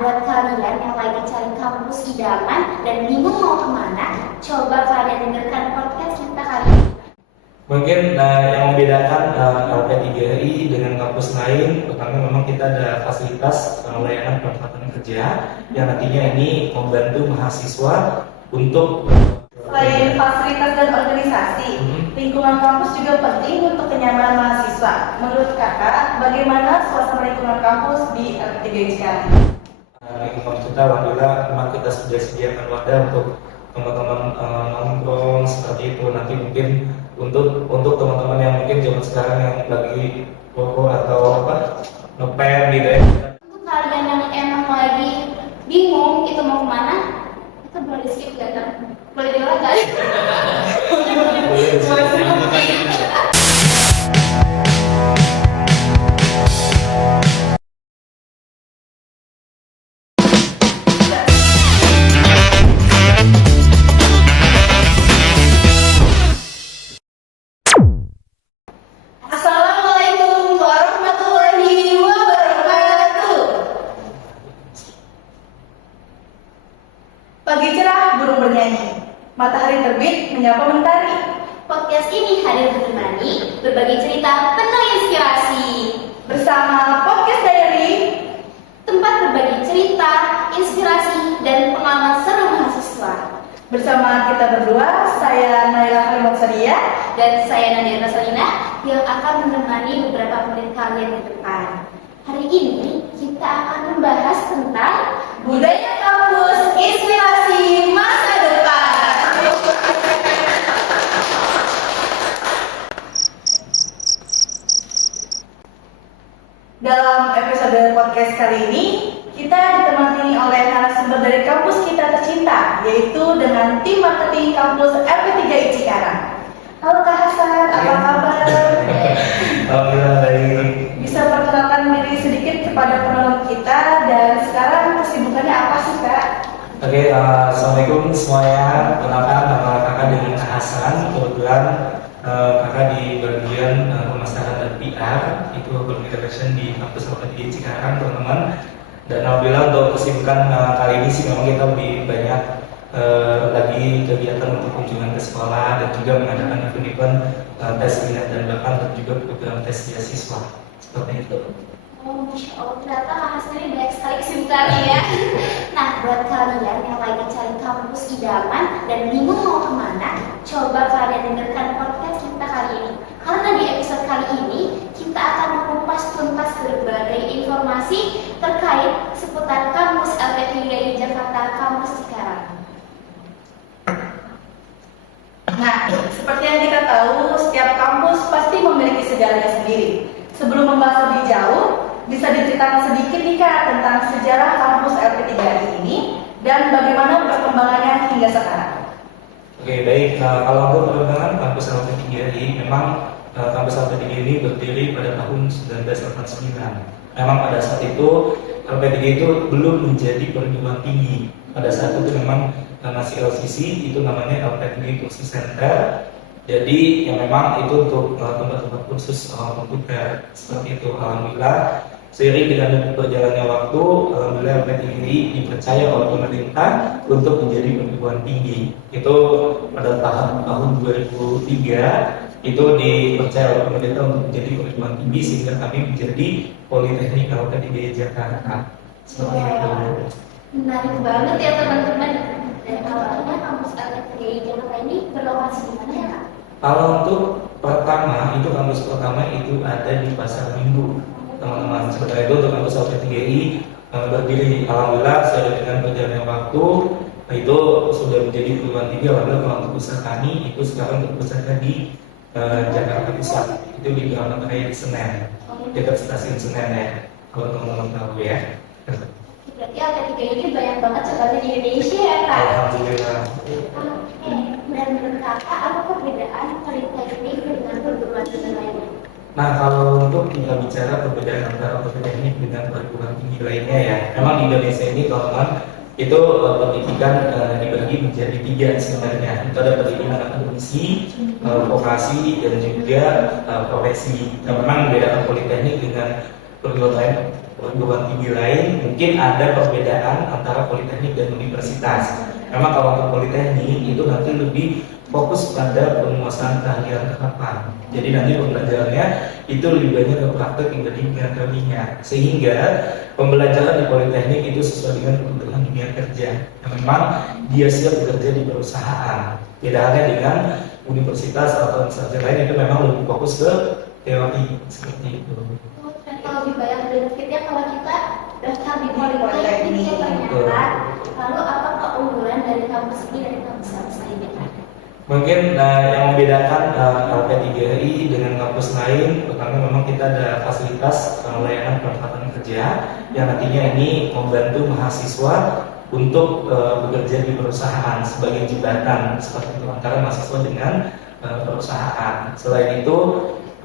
buat kalian yang lagi cari kampus idaman dan bingung mau kemana, coba kalian dengarkan podcast kita kali ini. Mungkin yang membedakan LP3I dengan kampus lain, pertama memang kita ada fasilitas layanan penempatan kerja yang nantinya ini membantu mahasiswa untuk Selain fasilitas dan organisasi, lingkungan kampus juga penting untuk kenyamanan mahasiswa. Menurut kakak, bagaimana suasana lingkungan kampus di LP3I sekarang? lingkungan kita, alhamdulillah memang kita sudah sediakan wadah untuk teman-teman nongkrong seperti itu. Nanti mungkin untuk teman-teman yang mungkin zaman sekarang yang lagi rokok atau ngepen gitu ya. Untuk kalian yang emang lagi bingung itu mau kemana, itu boleh di skip gak kan? Boleh diulang kali? Assalamualaikum warahmatullahi wabarakatuh. Pagi cerah, burung bernyanyi. Matahari terbit, menyapa mentari. Podcast ini hadir menemani berbagi cerita penuh inspirasi. Bersama Podcast Diary, Tempat berbagi cerita, inspirasi, dan pengalaman seru mahasiswa. bersama kita berdua, saya Naila Harimoksadia. Dan saya Nadia Rosalina yang akan menemani beberapa menit kalian ke depan. Hari ini kita akan membahas tentang Budaya kampus, inspirasi masa depan. Dalam episode podcast kali ini, kita ditemani oleh narasumber dari kampus kita tercinta, yaitu dengan tim marketing kampus LP3I Cikarang. Halo Kak Hasan, apa kabar? Alhamdulillah baik. Bisa perkenalkan diri sedikit kepada penonton kita dan sekarang kesibukannya apa sih Kak? Oke, assalamualaikum semuanya. Perkenalkan nama kakak dengan Kak Hasan. Kebetulan kakak di bagian pemasaran dan PR, itu Public Relation di kampus LP3I Cikarang, teman-teman. Dan alhamdulillah untuk kesibukan kali ini sih memang kita lebih banyak lagi kegiatan untuk kunjungan ke sekolah dan juga mengadakan event-event tes minat dan bakat dan juga program tes beasiswa seperti itu. Oh, Masya Allah, ternyata Kak Hasan ini banyak sekali kesibukannya ya. Nah, buat kalian yang lagi cari kampus idaman dan bingung mau kemana, coba kalian dengarkan podcast kita kali ini. Karena di episode kali ini, kita akan mengupas tuntas berbagai informasi terkait seputar kampus LP3I Jakarta, kampus Cikarang. Nah, seperti yang kita tahu, setiap kampus pasti memiliki sejarahnya sendiri. Sebelum membahas lebih jauh, bisa diceritakan sedikit nih Kak tentang sejarah kampus LP3I ini dan bagaimana perkembangannya hingga sekarang. Oke, baik. Kalau untuk perkembangan kampus LP3I, memang kampus LP3I ini berdiri pada tahun 1989. Memang pada saat itu LP3I itu belum menjadi perguruan tinggi. Pada saat itu memang masih LCC, itu namanya LP3I Kursus Center. Jadi yang memang itu untuk tempat-tempat kursus komputer seperti itu. Alhamdulillah seiring dengan berjalannya waktu, alhamdulillah LP3I dipercaya oleh pemerintah untuk menjadi perguruan tinggi. Itu pada tahun 2003 itu dipercaya oleh pemerintah untuk menjadi perguruan tinggi sehingga kami menjadi Politeknik LP3I Jakarta. Seperti itu. Menarik banget ya teman-teman. Dan awalnya kampus LP3I Jakarta ini berlokasi di mana ya Kak? Kalau untuk pertama, itu kampus pertama itu ada di Pasar Minggu, teman-teman. Sementara itu untuk kampus LP3I berdiri, alhamdulillah seiring dengan berjalannya waktu itu sudah menjadi perguruan tinggi. Alhamdulillah kalau untuk pusat kami itu sekarang berpusatnya di Jakarta Pusat, itu di Geraha Raya di Senen, dekat stasiun Senen ya, kalau teman-teman tahu ya. Berarti LP3I ini banyak banget cabangnya di Indonesia ya Kak? Alhamdulillah. Oke, dan menurut Kakak apa perbedaan politeknik dengan perguruan tinggi lainnya? Nah, kalau untuk kita bicara perbedaan antara politeknik dengan perguruan tinggi lainnya ya, memang di Indonesia ini teman-teman itu pendidikan dibagi menjadi 3 sebenarnya. Itu ada pendidikan akademisi, vokasi, dan juga profesi. Nah, memang membedakan politeknik dengan perguruan perguruan tinggi lain mungkin ada perbedaan antara politeknik dan universitas. Memang kalau untuk politeknik itu nanti lebih fokus pada penguasaan keahlian terapan. Jadi nanti pembelajarannya itu lebih banyak ke praktek hingga teorinya, sehingga pembelajaran di politeknik itu sesuai dengan kebutuhan dunia kerja. Yang memang dia siap bekerja di perusahaan. Beda halnya dengan universitas atau instansi lain itu memang lebih fokus ke teori seperti itu. Dan kalau lebih banyak benefitnya kalau kita daftar di politeknik ya ternyata. Lalu apa keunggulan dari kampus ini dari kampus lainnya? Mungkin yang membedakan LP3I dengan kampus lain, pertama memang kita ada fasilitas layanan penempatan kerja yang nantinya ini membantu mahasiswa untuk bekerja di perusahaan sebagai jembatan seperti itu antara mahasiswa dengan perusahaan. Selain itu,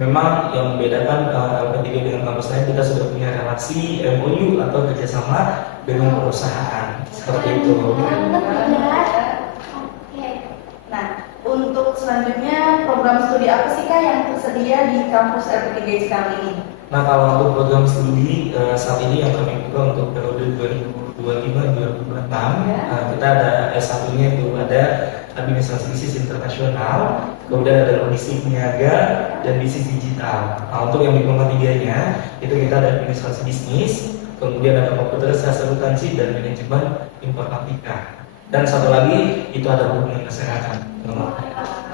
memang yang membedakan LP3 dengan kampus lain, kita sudah punya relasi MOU atau kerjasama dengan perusahaan seperti itu. Nah, untuk selanjutnya program studi apa sih Kak yang tersedia di kampus LP3I Cikarang ini? Nah, kalau untuk program studi saat ini yang kami buka untuk periode 2025-2026, kita ada S1-nya itu ada administrasi bisnis internasional, kemudian ada logistik niaga dan bisnis digital. Nah, untuk yang diploma 3-nya itu kita ada administrasi bisnis, kemudian ada komputer sains akuntansi dan manajemen informatika. Dan satu lagi itu ada hubungan masyarakat.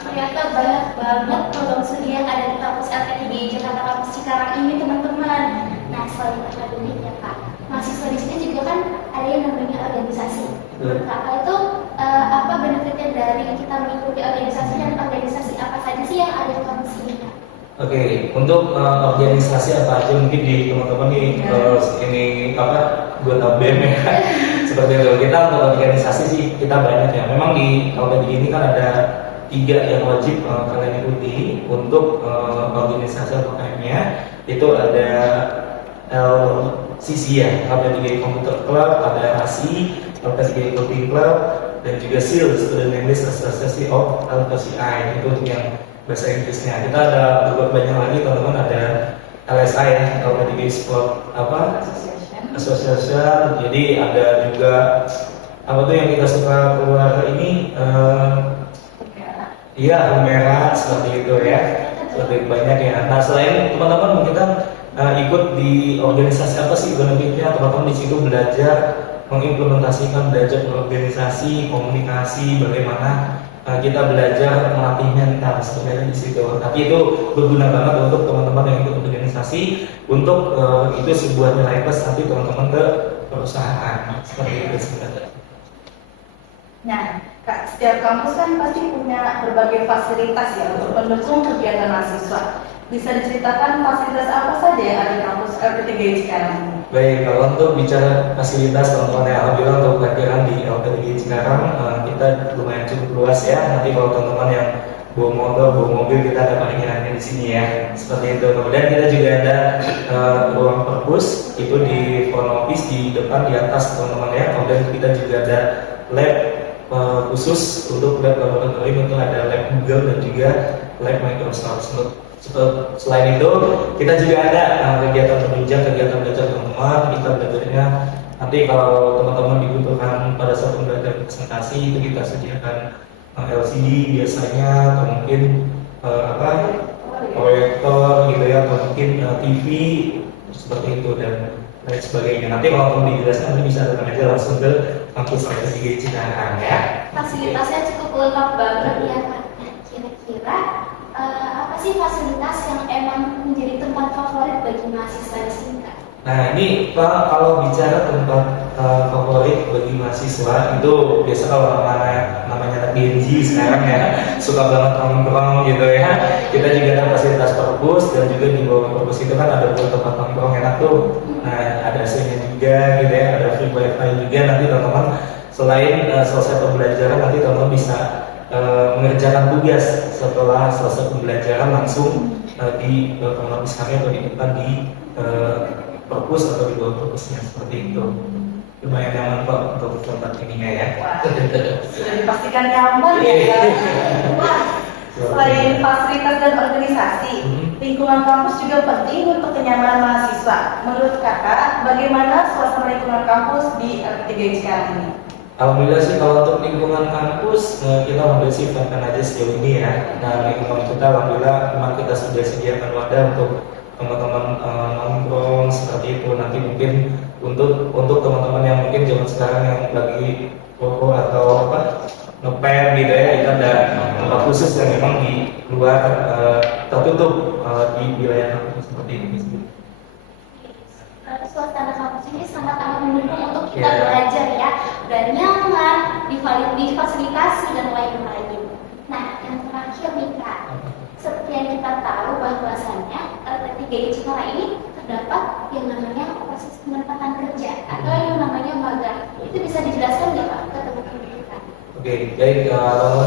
Ternyata banyak banget program studi yang ada di kampus LP3I Jakarta kampus Cikarang ini teman-teman. Nah, selain akademiknya Kak, mahasiswa di sini juga kan ada yang namanya organisasi. Menurut Kakak itu apa benefitnya dari kita mengikuti organisasi dan organisasi apa saja sih yang ada di kampus ini Kak? Oke, untuk organisasi apa aja mungkin di teman-teman nih ini apa buat BEM ya. Seperti itu. Kita untuk organisasi sih kita banyak ya. Memang di LPDG ini kan ada 3 yang wajib kalian ikuti untuk organisasi LKM-nya. Itu ada LCC ya, LP3 Computer Club, ada ASI, LP3 Coding Club, dan juga SEAL, Student English Association of LPCI. Itu untuk yang bahasa Inggrisnya. Kita ada berbuat banyak lagi teman-teman, ada LSI ya, LP3 Sport apa? Association. Jadi ada juga apa tuh yang kita suka keluar ini iya merah seperti itu ya, seperti banyak ya. Nah, selain teman-teman mungkin kan ikut di organisasi apa sih benefitnya, teman-teman di situ belajar mengimplementasikan, belajar berorganisasi, komunikasi, bagaimana kita belajar melatih mental sebenarnya di situ. Tapi itu berguna banget untuk teman-teman yang ikut organisasi, untuk itu sebuah nilai plus nanti teman-teman ke perusahaan seperti itu sebenarnya. Nah, Kak, setiap kampus kan pasti punya berbagai fasilitas ya untuk mendukung kegiatan mahasiswa. Bisa diceritakan fasilitas apa saja yang ada di kampus LP3I Cikarang? Baik, kalau untuk bicara fasilitas teman-teman, alhamdulillah untuk kehadiran di LP3I Cikarang kita lumayan cukup luas ya. Nanti kalau teman-teman yang bawa mobil kita ada parkirannya di sini ya, seperti itu. Kemudian kita juga ada ruang perpus itu di front office di depan di atas teman-teman ya. Kemudian kita juga ada lab khusus untuk lab laboratorium, itu ada lab Google dan juga lab Microsoft. Selain itu kita juga ada kegiatan penunjang, kegiatan belajar teman-teman. Kita belajarnya nanti kalau teman-teman dibutuhkan pada saat pembelajaran presentasi itu kita sediakan LCD biasanya, atau mungkin proyektor gitu ya, atau mungkin TV seperti itu dan lain sebagainya. Nanti kalau mau dijelaskan nanti bisa datang aja langsung ke kampus LP3I Cikarang ya. Fasilitasnya cukup lengkap banget ya Kak. Nah, kira-kira apa sih fasilitas yang emang menjadi tempat favorit bagi mahasiswa di sini Kak? Nah, ini Pak, kalau bicara tempat favorit bagi mahasiswa itu biasa kalau namanya Gen Z sekarang ya suka banget nongkrong gitu ya. Kita juga ada fasilitas perpus dan juga di bawah perpus itu kan ada buat tempat nongkrong enak tuh. Nah, ada AC-nya juga gitu ya, ada free wifi juga. Nanti teman-teman selain selesai pembelajaran nanti teman-teman bisa mengerjakan tugas setelah selesai pembelajaran langsung di kamar kami atau di depan di perpus atau di bawah perpusnya seperti itu. Lumayan nyaman kok untuk tempat ininya ya. Wah, sudah dipastikan nyaman ya. Wah, selain fasilitas dan organisasi, Lingkungan kampus juga penting untuk kenyamanan mahasiswa. Menurut kakak, bagaimana suasana lingkungan kampus di LP3I Cikarang ini? Alhamdulillah sih kalau untuk lingkungan kampus kita membersihkan aja sejauh ini ya. Nah lingkungan kita alhamdulillah memang kita sudah sediakan wadah untuk teman-teman nongkrong seperti itu. Nanti mungkin untuk teman-teman yang mungkin zaman sekarang yang lagi rokok atau apa ngepen gitu ya, kita ada tempat khusus yang memang di luar tertutup di wilayah kampus seperti ini. Suasana kampus ini sangat amat mendukung untuk kita belajar ya, dan nyaman, difasilitasi dan lain-lain. Nah, yang terakhir nih Kak, seperti yang kita tahu bahwasannya LP3I Cikarang ini terdapat yang namanya proses penempatan kerja atau yang namanya magang. Itu bisa dijelaskan nggak Pak ke teman-teman kita? Oke, baik.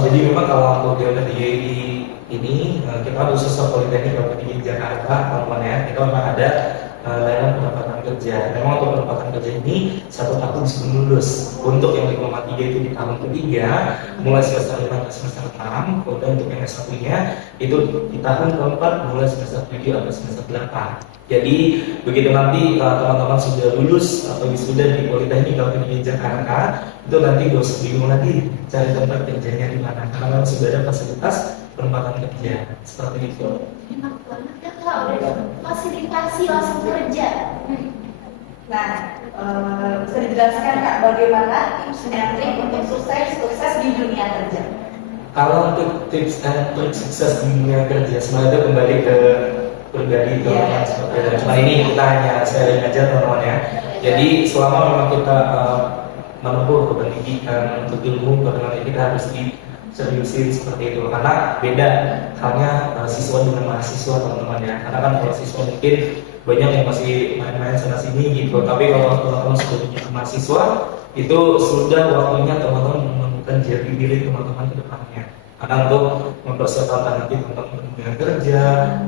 Jadi memang kalau untuk di LP3I ini kita khusus Politeknik LP3I Jakarta, teman-teman ya, kita memang ada layanan penempatan kerja. Memang untuk penempatan kerja ini 1 tahun sebelum lulus. Untuk yang diploma 3 itu di tahun ketiga, mulai semester 5 ke semester 6. Kemudian untuk yang S1-nya itu di tahun keempat, mulai semester 7 atau semester 8. Jadi begitu nanti teman-teman sudah lulus atau wisuda di Politeknik LP3I Jakarta, itu nanti gak usah bingung lagi cari tempat kerjanya di mana, karena sudah ada fasilitas penempatan kerja seperti itu. Enak banget ya Kak, udah fasilitasi langsung kerja. Nah, bisa dijelaskan Kak bagaimana tips dan trik untuk sukses di dunia kerja? Kalau untuk tips dan trik sukses di dunia kerja, sebenarnya kembali ke pribadi teman-teman seperti itu. Cuma ini kita hanya sharing aja teman-teman ya. Jadi selama memang kita menempuh ke pendidikan untuk ilmu, bagaimana kita harus diseriusin seperti itu. Karena beda halnya siswa dengan mahasiswa teman-teman ya. Karena kan kalau siswa mungkin banyak yang masih main-main sana sini gitu. Tapi kalau teman-teman sudah menjadi mahasiswa, itu sudah waktunya teman-teman menemukan jati diri teman-teman ke depannya. Karena untuk mempersiapkan nanti teman-teman dengan kerja,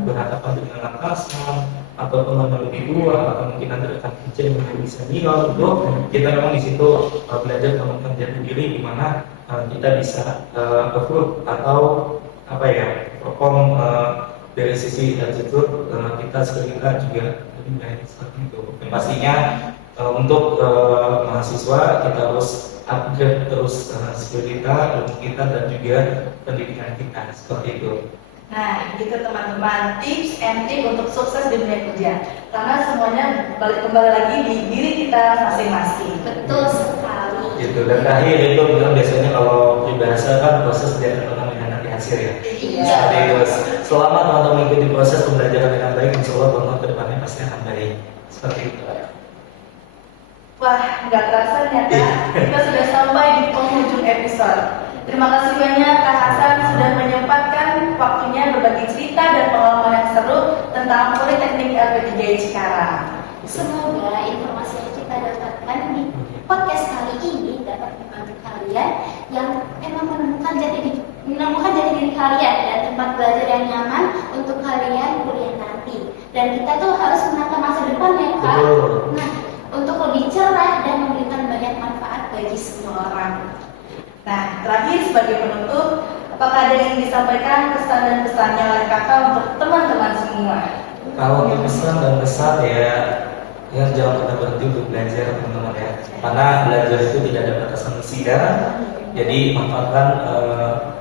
berhadapan dengan atasan, atau teman yang lebih tua, atau mungkin ada rekan kerja yang lebih senior, itu kita memang di situ belajar menemukan jati diri di mana kita bisa approve atau apa ya, perform dari sisi attitude kita seketika juga lebih baik seperti itu. Yang pastinya untuk mahasiswa kita harus upgrade terus skill kita, ilmu kita, dan juga pendidikan kita seperti itu. Nah, itu teman-teman tips and trik untuk sukses di dunia kerja. Karena semuanya kembali lagi di diri kita masing-masing. Betul sekali. Gitu. Dan terakhir itu bilang biasanya kalau peribahasa kan proses tidak pernah mengkhianati hasil ya. Iya. Seperti itu. Selama teman-teman mengikuti proses pembelajaran dengan baik, insya Allah teman-teman ke depannya pasti akan baik. Seperti itu. Wah, nggak terasa ternyata kita sudah sampai di penghujung episode. Terima kasih banyak Kak Hasan sudah menyempatkan waktunya berbagi cerita dan pengalaman yang seru tentang Politeknik LP3I Cikarang. Semoga informasi yang kita dapatkan di podcast kali ini dapat membantu kalian yang memang menemukan jati diri kalian dan tempat belajar yang nyaman untuk kalian kuliah nanti. Dan kita tuh harus menata masa depan ya Kak. Nah, untuk lebih cerah dan memberikan banyak manfaat bagi semua orang. Nah, terakhir sebagai penutup, apakah ada yang disampaikan kesan dan pesannya oleh kakak untuk teman-teman semua? Kalau untuk pesan dan pesan ya jangan pernah berhenti untuk belajar teman-teman ya. Karena belajar itu tidak ada batasan usia. Jadi manfaatkan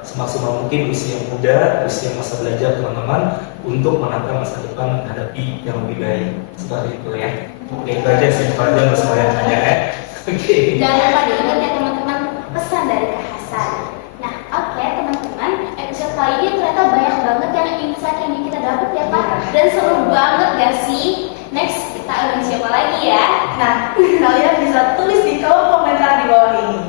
semaksimal mungkin usia muda, usia masa belajar teman-teman untuk menata masa depan menghadapi yang lebih baik. Seperti itu ya. Oke, itu aja sih panjang semuanya banyak ya. Oke. Jangan lupa diingat ya teman-teman pesan dari Kak Hasan. Nah, oke teman-teman, episode kali ini ternyata banyak banget yang insight yang kita dapat ya Pak. Dan seru banget gak sih? Next kita akan siapa lagi ya? Nah, kalian bisa tulis di kolom komentar di bawah ini.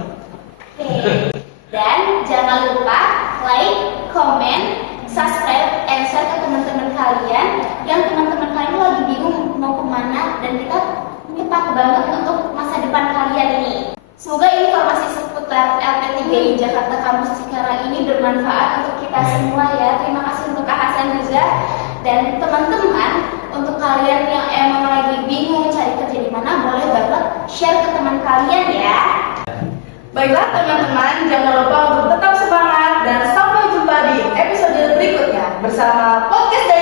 Oke. Dan jangan lupa like, comment, subscribe, and share ke teman-teman kalian yang teman-teman kalian lagi bingung mau kemana, dan kita minta banget untuk masa depan kalian ini. Semoga informasi seputar LP3I Jakarta Kampus Cikarang ini bermanfaat untuk kita semua ya. Terima kasih untuk Kak Hasan juga. Dan teman-teman, untuk kalian yang emang lagi bingung cari kerja di mana, boleh banget share ke teman kalian ya. Baiklah teman-teman, jangan lupa untuk tetap semangat dan sampai jumpa di episode berikutnya bersama podcast